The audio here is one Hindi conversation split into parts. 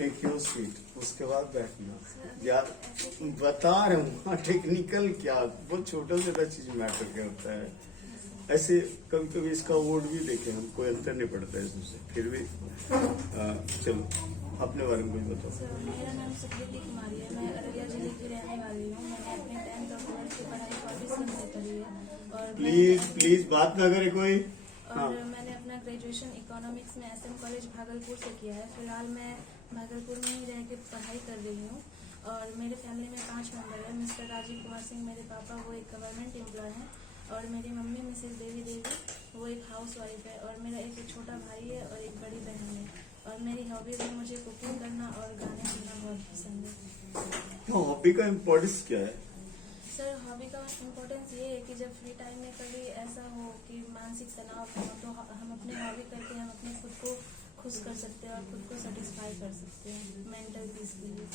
टेक योर सीट, उसके बाद बैठना। यार बता रहा हूँ टेक्निकल क्या, बहुत छोटा छोटा चीज मैटर करता है। ऐसे कभी कभी इसका वोट भी देखे हम, कोई अंतर नहीं पड़ता है इससे, फिर भी चलो अपने बारे में कुछ बताओ। मेरा नाम सुकृति कुमारी है, मैं अररिया जिले की रहने वाली हूँ। मैंने अपने 10th और 12th की पढ़ाई कॉलेज से करी है और प्लीज बात ना करे कोई। और मैंने अपना ग्रेजुएशन इकोनॉमिक्स में SM कॉलेज भागलपुर से किया है। फिलहाल मैं भागलपुर में ही रह के पढ़ाई कर रही हूँ और मेरे फैमिली में 5 मेंबर है। मिस्टर राजीव कुमार सिंह मेरे पापा, वो एक गवर्नमेंट एम्प्लॉय हैं और मेरी मम्मी मिसेस देवी देवी, वो एक हाउस वाइफ है और मेरा एक छोटा भाई है और एक बड़ी बहन है। और मेरी हॉबीज में मुझे कुकिंग करना और गाने सुनना बहुत पसंद है। हॉबी का इम्पोर्टेंस क्या है? सर, हॉबी का इम्पोर्टेंस ये है कि जब फ्री टाइम में कभी ऐसा हो कि मानसिक तनाव हो तो हम अपने हॉबी करके हम अपने खुद को खुश कर सकते हैं और खुद को सेटिस्फाई कर सकते हैं मेंटल पीस के लिए।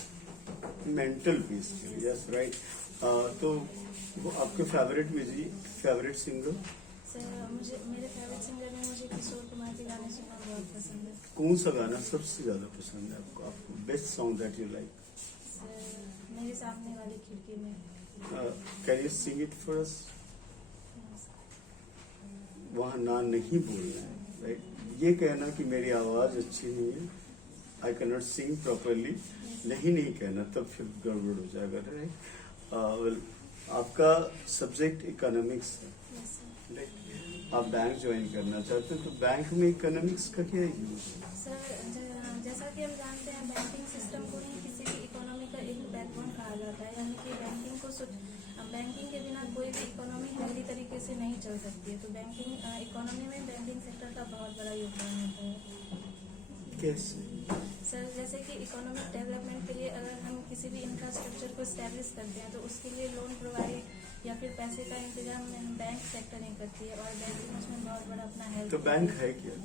मेंटल पीस के लिए, यस राइट। तो वो आपके favourite music, favourite singer? Sir, मेरे फेवरेट सिंगर में मुझे किशोर कुमार के गाने सुनना बहुत पसंद है। कौन सा गाना सबसे ज्यादा पसंद है आपको? आपको best song that you like? Sir, मेरे सामने वाली खिड़की में। Can you sing it for us? वहाँ ना नहीं बोलना है, राइट? ये कहना कि मेरी आवाज अच्छी नहीं है, I can not sing properly, नहीं कहना, तब फिर गड़बड़ हो जाएगा, राइट? आपका सब्जेक्ट इकोनॉमिक्स है, राइट? आप बैंक ज्वाइन करना चाहते हैं, तो बैंक में इकोनॉमिक्स का क्या यूज है? सर, जैसा कि हम जानते हैं, बैंकिंग सिस्टम को ही किसी भी इकोनॉमी का एक बैकबोन कहा जाता है। यानी कि बैंकिंग के बिना कोई भी इकोनॉमी हेल्दी तरीके से नहीं चल सकती है। तो इकोनॉमी में बैंकिंग सेक्टर का बहुत बड़ा योगदान होता है। कैसे? सर, जैसे कि इकोनॉमिक डेवलपमेंट के लिए अगर हम किसी भी इंफ्रास्ट्रक्चर को स्टैब्लिश करते हैं तो उसके लिए लोन प्रोवाइड या फिर पैसे का इंतजाम बैंक सेक्टर नहीं करती है और बैंकिंग उसमें बहुत बड़ा अपना हेल्प। तो बैंक है क्या?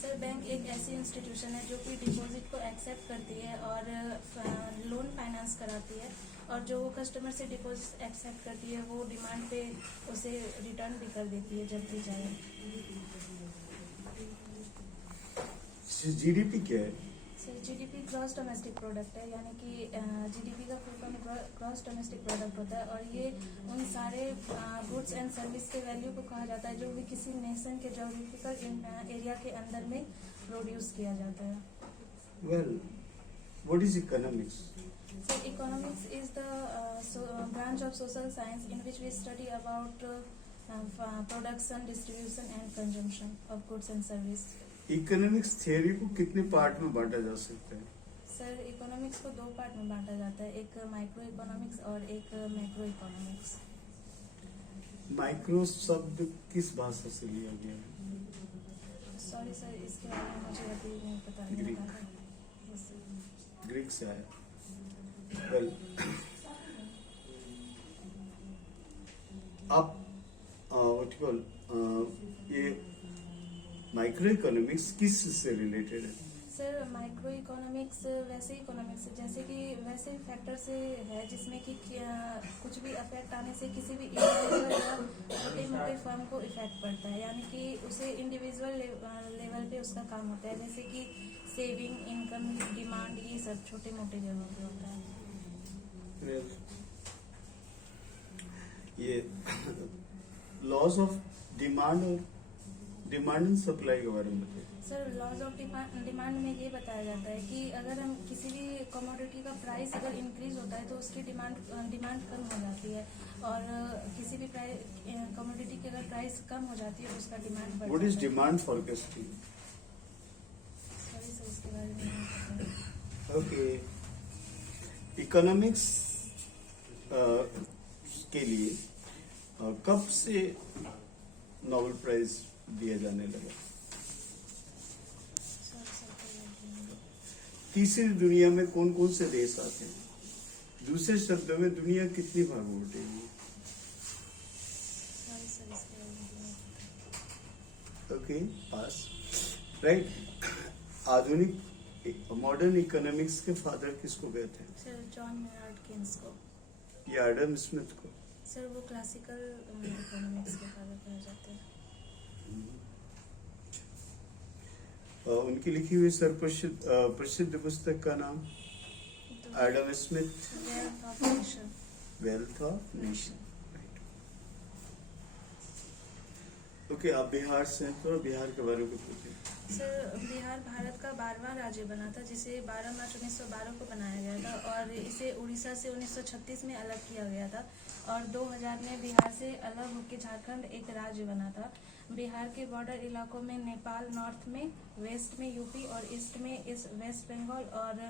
सर, बैंक एक ऐसी इंस्टीट्यूशन है जो कि डिपॉजिट को एक्सेप्ट करती है और लोन फाइनेंस कराती है और जो वो कस्टमर से डिपॉजिट एक्सेप्ट करती है वो डिमांड पे उसे रिटर्न भी कर देती है जब भी चाहे। जीडीपी क्या है? Sir, GDP gross domestic product है। यानी कि GDP का full form gross domestic product होता है और ये उन सारे गुड्स एंड सर्विस के वैल्यू को कहा जाता है जो भी किसी नेशन के जोग्राफिकल एरिया के अंदर में प्रोड्यूस किया जाता है। Well, what is economics? So economics is the branch of social science in which we study about production, distribution and consumption of goods and service. Economics theory को कितने पार्ट में बांटा जा सकता है? सर, इकोनॉमिक्स को 2 पार्ट में बांटा जाता है, एक माइक्रो इकोनॉमिक्स और एक मैक्रो इकोनॉमिक्स। माइक्रो शब्द किस भाषा से लिया गया है? सॉरी सर, इसके बारे में मुझे अभी नहीं पता। ग्रीक। Yes, sir. ग्रीक से आया। वेल, आप व्हाट यू कॉल ये माइक्रो इकोनॉमिक्स किस से रिलेटेड है? सर, माइक्रो इकोनॉमिक्स वैसे इकोनॉमिक्स जैसे कि वैसे फैक्टर से है जिसमें कि कुछ भी अफेक्ट आने से किसी भी इंडिविजुअल या छोटे मोटे फर्म को इफेक्ट पड़ता है। यानी कि उसे इंडिविजुअल लेवल पे उसका काम होता है, जैसे कि सेविंग, इनकम, डिमांड, ये सब छोटे मोटे जगहों पे होता है। ये लॉस ऑफ डिमांड और डिमांड एंड सप्लाई के बारे में बताइए। सर, लॉज ऑफ डिमांड में ये बताया जाता है कि अगर हम किसी भी कमोडिटी का प्राइस अगर इंक्रीज होता है तो उसकी डिमांड कम हो जाती है और किसी भी कमोडिटी की अगर प्राइस कम हो जाती है तो उसका डिमांड बढ़ जाता है। What is demand forecasting? Sorry sir, इसके बारे में नहीं पता। ओके, इकोनॉमिक्स के लिए कब से नोबेल प्राइज दिया जाने लगा? तीसरी दुनिया में कौन कौन से देश आते हैं? दूसरे शब्दों में दुनिया कितनी भाग बटेगी? ओके, पास, राइट। आधुनिक मॉडर्न इकोनॉमिक्स के फादर किसको कहते हैं? सर, जॉन मेनार्ड केन्स को। या एडम स्मिथ को? सर, वो क्लासिकल इकोनॉमिक्स के फादर कहे जाते हैं। उनकी लिखी हुई प्रसिद्ध पुस्तक का नाम तो Adam Smith, wealth of nation. Wealth of nation. Okay, आप बिहार से हैं तो बिहार के बारे में कुछ पूछिए। सर, बिहार भारत का 12वां राज्य बना था, जिसे 12 मार्च 1912 को बनाया गया था और इसे उड़ीसा से 1936 में अलग किया गया था और 2000 में बिहार से अलग होकर झारखंड एक राज्य बना था। बिहार के बॉर्डर इलाकों में नेपाल नॉर्थ में, वेस्ट में यूपी और ईस्ट में वेस्ट बंगाल और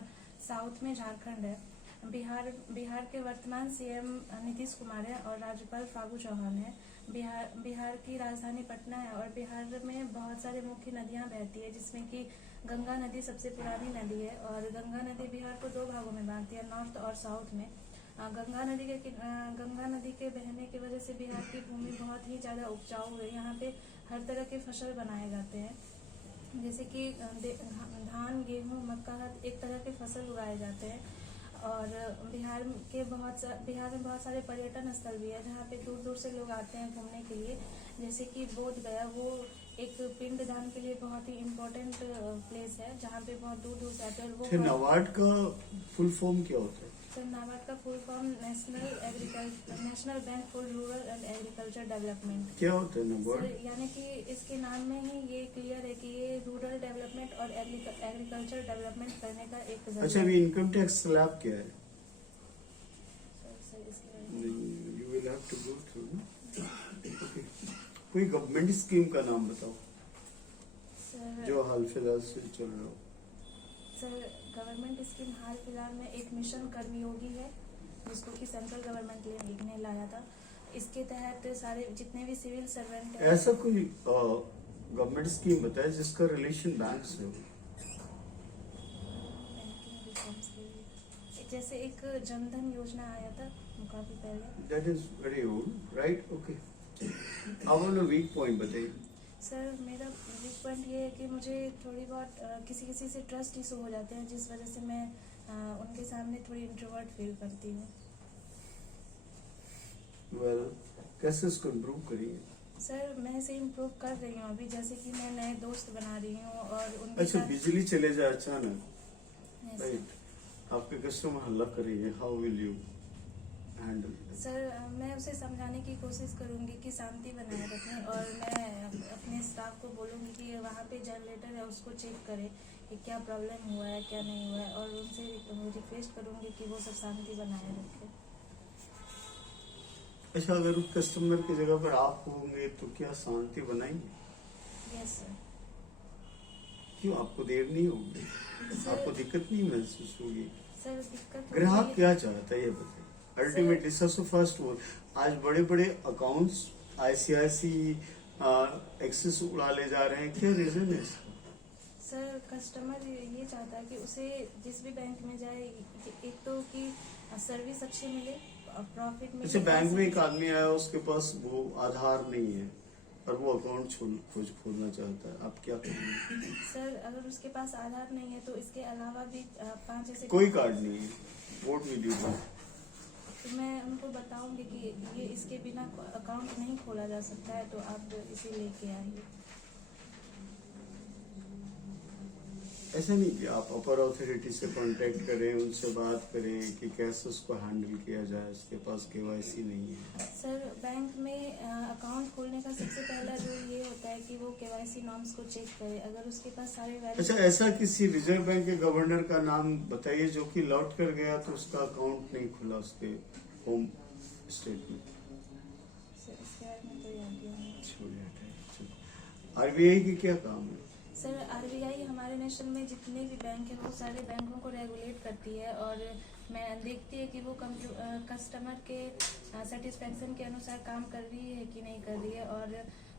साउथ में झारखंड है। बिहार के वर्तमान सीएम नीतीश कुमार है और राज्यपाल फागू चौहान है। बिहार की राजधानी पटना है और बिहार में बहुत सारे मुख्य नदियां बहती है, जिसमें कि गंगा नदी सबसे पुरानी नदी है और गंगा नदी बिहार को 2 भागों में बांटती है, नॉर्थ और साउथ में। गंगा नदी के बहने की वजह से बिहार की भूमि बहुत ही ज़्यादा उपजाऊ है। यहाँ पे हर तरह के फसल बनाए जाते हैं, जैसे कि धान, गेहूँ, मक्का, हर एक तरह के फसल उगाए जाते हैं। और बिहार में बहुत सारे पर्यटन स्थल भी है, जहाँ पे दूर दूर से लोग आते हैं घूमने के लिए, जैसे कि बोध गया, वो एक पिंडदान के लिए बहुत ही इम्पोर्टेंट प्लेस है, जहाँ पे बहुत दूर दूर से आते हैं। अच्छा, नाबार्ड का फुल फॉर्म क्या होता है? सर, नाबार्ड का full form national bank for rural and agriculture development. क्या होता है नाबार्ड? सर, यानी कि इसके नाम में ही ये क्लियर है कि ये रूरल डेवलपमेंट और एग्रीकल्चर डेवलपमेंट करने का एक अच्छा, अभी इनकम टैक्स स्लैब क्या है? सर, इसके बारे में you will have to go through. कोई गवर्नमेंट स्कीम का नाम बताओ सर, जो हाल फिलहाल से चल रहा हो। सर, गवर्नमेंट स्कीम हाल फिलहाल में एक मिशन कर्मयोगी है, जिसको कि सेंट्रल गवर्नमेंट ने लाया था। इसके तहत सारे जितने भी सिविल सर्वेंट हैं, ऐसा कोई गवर्नमेंट स्कीम बताए जिसका रिलेशन बैंक से हो? बैंकिंग रिफॉर्म्स के लिए जैसे एक जनधन योजना आया था काफी पहले। That is very old, right? Okay, अब अपना वीक पॉइंट बताइए। सर, मेरा वीक पॉइंट ये है कि मुझे थोड़ी बहुत किसी से ट्रस्ट इशू हो जाते हैं, जिस वजह से मैं उनके सामने थोड़ी इंट्रोवर्ट फील करती हूँ। वेल, कैसे इसको इम्प्रूव करिए? सर, मैं इसे इम्प्रूव कर रही हूँ अभी, जैसे कि मैं नए दोस्त बना रही हूँ और उनके अच्छा, साथ। बिजली चले जाए अचानक, Yes, राइट, आपके कस्टमर हल्ला करेंगे, how will you handle? Sir, मैं उसे समझाने की कोशिश करूंगी कि शांति बनाए रखें और मैं अपने स्टाफ को बोलूंगी कि वहाँ पे जनरेटर है, उसको चेक करे कि क्या प्रॉब्लम हुआ है क्या नहीं हुआ है, और उनसे रिक्वेस्ट करूंगी कि वो सब शांति बनाए रखें। अच्छा, अगर उस कस्टमर की जगह पर आप होंगे तो क्या शांति बनाएंगे? Yes sir. क्यों, आपको देर नहीं होगी? सर- आपको दिक्कत नहीं महसूस होगी? सर, दिक्कत ग्राहक होगी- क्या चाहता है ये बताइए। अल्टीमेटली सबसे फर्स्ट वो, आज बड़े बड़े अकाउंट्स आईसीआईसी एक्सेस उड़ा ले जा रहे हैं, क्या रीजन है इसका? सर, कस्टमर ये चाहता है कि उसे जिस भी बैंक में जाए, एक तो कि सर्विस अच्छी मिले, प्रॉफिट मिले। अच्छा, बैंक में एक आदमी आया, उसके पास वो आधार नहीं है और वो अकाउंट खोलना चाहता है, आप क्या करेंगे? सर, अगर उसके पास आधार नहीं है तो इसके अलावा भी 5 ऐसे कोई कार्ड नहीं है, वोट विल यू डू? तो मैं उनको बताऊंगी कि ये इसके बिना अकाउंट नहीं खोला जा सकता है, तो आप इसे लेके आइए। ऐसा नहीं कि आप अपर अथॉरिटी से कांटेक्ट करें, उनसे बात करें कि कैसे उसको हैंडल किया जाए, उसके पास केवाईसी नहीं है। सर, बैंक में अकाउंट खोलने का सबसे पहला रूल ये होता है कि वो केवाईसी नॉर्म्स को चेक करे। अगर उसके पास सारे अच्छा, ऐसा किसी रिजर्व बैंक के गवर्नर का नाम बताइए जो कि लौट कर गया तो उसका अकाउंट नहीं खुला उसके होम स्टेट में। सर, इसके बारे में कोई आइडिया नहीं। आरबीआई की क्या काम है? सर, आरबीआई हमारे नेशन में जितने भी बैंक हैं वो सारे बैंकों को रेगुलेट करती है और मैं देखती है कि वो कस्टमर के सेटिस्फेक्शन के अनुसार काम कर रही है कि नहीं कर रही है, और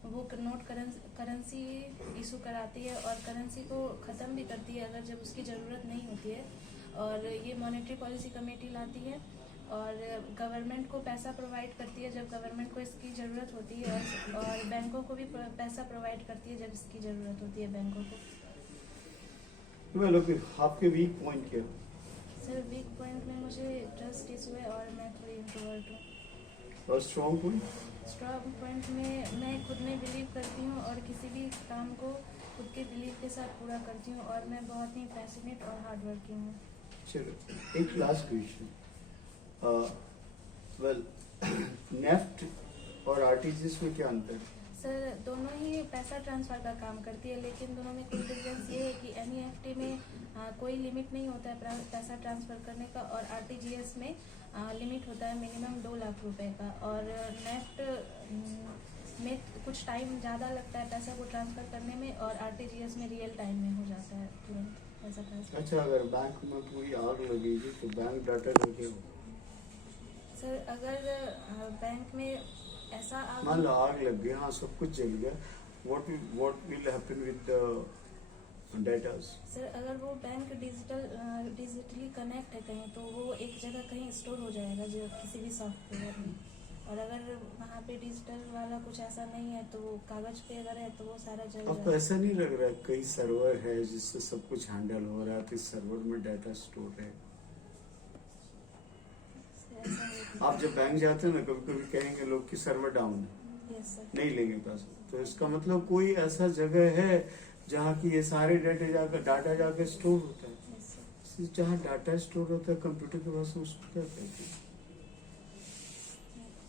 वो नोट करेंसी इशू कराती है और करेंसी को ख़त्म भी करती है अगर जब उसकी ज़रूरत नहीं होती है। और ये मॉनेटरी पॉलिसी कमेटी लाती है और गवर्नमेंट को पैसा प्रोवाइड करती है जब गवर्नमेंट को इसकी ज़रूरत होती है, और बैंकों को भी पैसा प्रोवाइड करती है जब इसकी ज़रूरत होती है बैंकों को। वेल, ओके, आपके वीक पॉइंट क्या? सर, वीक पॉइंट में मुझे ट्रस्ट इशू है और मैं थोड़ी इंट्रोवर्ट हूँ। और स्ट्रॉन्ग पॉइंट? स्ट्रॉन्ग पॉइंट में मैं खुद में बिलीव करती हूँ और किसी भी काम को खुद के बिलीव के साथ पूरा करती हूँ और मैं बहुत ही पैशनेट और हार्ड वर्किंग हूँ। चलो एक लास्ट क्वेश्चन, वेल नेफ्ट और आरटीजीएस में क्या अंतर है? सर दोनों ही पैसा ट्रांसफर का काम करती है, लेकिन दोनों में कोई डिफरेंस ये है कि एनईएफटी में कोई लिमिट नहीं होता है पैसा ट्रांसफर करने का, और आरटीजीएस में लिमिट होता है मिनिमम 2 लाख रुपए का, और नेफ्ट में कुछ टाइम ज़्यादा लगता है पैसा को ट्रांसफर करने में, और आरटीजीएस में रियल टाइम में हो जाता है तुरंत पैसा ट्रांसफर। अच्छा, अगर बैंक में कोई आग लगेगी तो बैंक डाटा लेके हो? सर अगर बैंक में ऐसा मान लो आग लग गई, हाँ सब कुछ जल गया, what will happen with the data? Sir अगर वो बैंक डिजिटली कनेक्ट है कहीं, तो वो एक जगह कहीं स्टोर हो जाएगा जो किसी भी सॉफ्टवेयर में, और अगर वहाँ पे डिजिटल वाला कुछ ऐसा नहीं है तो वो कागज पे अगर है तो वो सारा जल आपको जाएगा। ऐसा नहीं लग रहा है कई सर्वर है जिससे सब कुछ हैंडल हो रहा है, तो इस सर्वर में डाटा स्टोर है? ऐसा है। आप जब बैंक जाते हैं ना, कभी कभी कहेंगे लोग कि सर्वर डाउन है, यस सर। नहीं लेंगे पैसा, तो इसका मतलब कोई ऐसा जगह है जहाँ की ये सारे डाटा जाकर स्टोर होता है। Yes sir. जहाँ डाटा स्टोर होता है कंप्यूटर के पास, उसको क्या कहते हैं?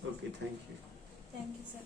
Okay, thank you. Thank you sir.